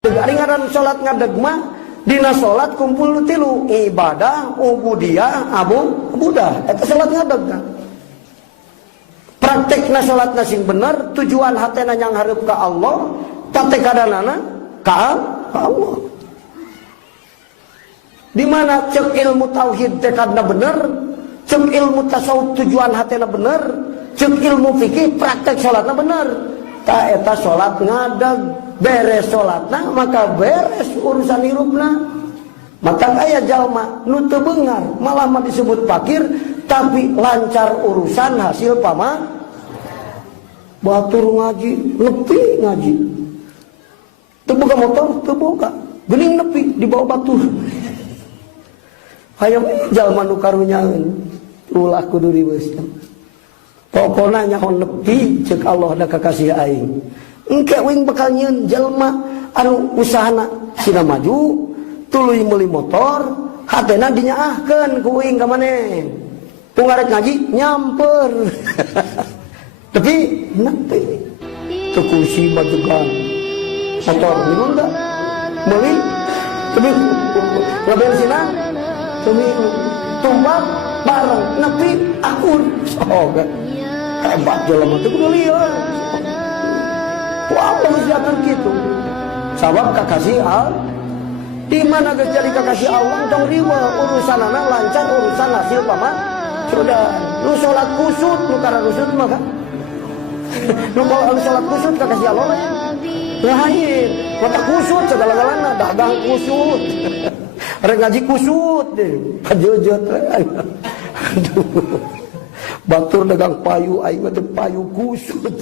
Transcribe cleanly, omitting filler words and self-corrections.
Ari ngaran salat ngadeg mah dina salat kumpul tilu ibadah, ubudiyah, abudah. Eta salat ngadeg kan. Praktekna salatna sing bener, tujuan hatena nyang hareup ka Allah, tatekadanana ka Allah. Di mana cek ilmu tauhid tekadna bener, cek ilmu tasawuf tujuan hatena bener, cek ilmu fikih praktek salatna bener. Ta eta salat ngadeg, beres salatna maka beres urusan hirupna. Maka aya jalma nu teu beungar, malah mah disebut fakir tapi lancar urusan hasil pama. Batur ngaji, nepi ngaji. Teu boga motor, teu boga. Geuning nepi di bawah batur. Hayang jalma nu karunyaeun, ulah kudu dibeuskeun. Pokona nyaho nepi ceuk Allah da kakasih aing. Engke wing bakal nyieun jalma anu usahana sina maju, tuluy meuli motor, hatena dinyaahkeun ku wing ka maneh. Pungarek ngaji nyamper. Tapi nepi. Teu kursi bajegan. Motor minum da? Meuli. Tapi ngabensinan tumi tumbang bareng nepi akur. Soga. Hebat jelema teh kudu lieur. Ku Allah geus diatur kitu. Sabab kakasih Allah. Di mana geus jadi kakasih Allah tong riweuh urusanana lancar urusan hasil pama. Sudah lu salat kusut nu kara kusut mah kan. Nu kalau salat kusut kakasih Allah lain. Mata kusut segala-galana dagang kusut. Rek ngaji kusut deh. Kajeujeuh aduh. Batur dagang payu aing mah teh payu kusut.